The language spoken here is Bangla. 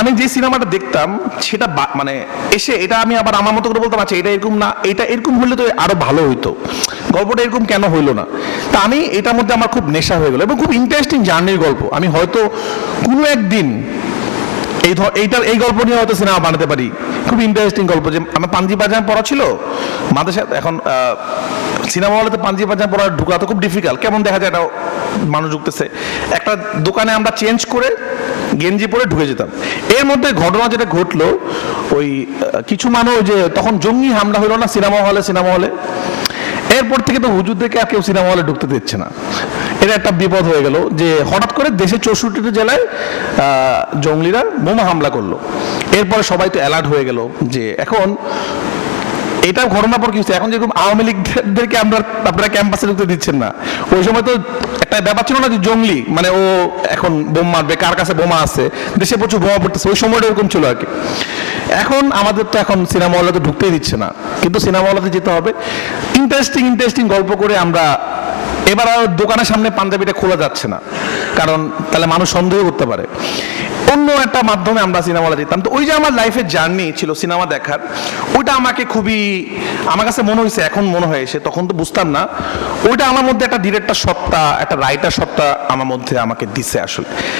আমি যে সিনেমাটা দেখতাম, সেটা মানে এসে এটা আমি আবার আমার মতো করে বলতাম আচ্ছা এটা এরকম না, এটা এরকম হলে তো আরও ভালো হইতো। গল্পটা এরকম কেন হইল না? তা আমি এটার মধ্যে আমার খুব নেশা হয়ে গেল এবং খুব ইন্টারেস্টিং জার্নির গল্প। আমি হয়তো কোনো একদিন এই ধর, এইটার, এই গল্প নিয়ে হয়তো সিনেমা বানাতে পারি। খুব ইন্টারেস্টিং গল্প যে, আমার পাঞ্জি বাজার পড়া ছিল মাদের সাথে এখন সিনেমা হলে তো পাঞ্জি বাজার পড়া ঢুকা তো খুব ডিফিকাল্ট কেমন দেখা যায় এটা মানুষ ঢুকতেছে। একটা দোকানে আমরা চেঞ্জ করে গেঞ্জি পরে ঢুকে যেতাম। এর মধ্যে ঘটনা যেটা ঘটলো, ওই কিছু মানুষ যে তখন জঙ্গি হামলা হলো না সিনেমা হলে সিনেমা হলে? এরপর থেকে তো হুজুরদেরকে আর কেউ সিনেমা হলে ঢুকতে দিচ্ছে না। এটা একটা বিপদ হয়ে গেল যে হঠাৎ করে দেশের চৌষট্টিটা জেলায় জঙ্গলিরা বোমা হামলা করল। এরপরে সবাই তো অ্যালার্ট হয়ে গেল যে এখন এটা ঘটনা পর কি এখন যেরকম আওয়ামী লীগদেরকে আমরা, আপনারা ক্যাম্পাসে ঢুকতে দিচ্ছেন না। ওই সময় তো একটা ব্যাপার ছিল না যে জঙ্গলি মানে ও এখন বোম মারবে, কার কাছে বোমা আছে, দেশে প্রচুর বোমা পড়তেছে, ওই সময়টা এরকম ছিল আর কি। এখন আমাদের তো এখন সিনেমা হলে ঢুকতেই দিচ্ছে না, কিন্তু সিনেমা হলে যেতে হবে। ইন্টারেস্টিং ইন্টারেস্টিং গল্প করে আমরা এবার আর দোকানের সামনে পাঞ্জাবিটা খোলা যাচ্ছে না, কারণ তাহলে মানুষ সন্দেহ করতে পারে। অন্য একটা মাধ্যমে আমরা সিনেমা হলে যেতাম তো ওই যে আমার লাইফের জার্নি ছিল সিনেমা দেখার, ওইটা আমাকে খুবই, আমার কাছে মনে হয়েছে, এখন মনে হয়েছে তখন তো বুঝতাম না। ওইটা আমার মধ্যে একটা ডিরেক্টর সত্তা, একটা রাইটার সত্তা আমার মধ্যে আমাকে দিছে আসলে।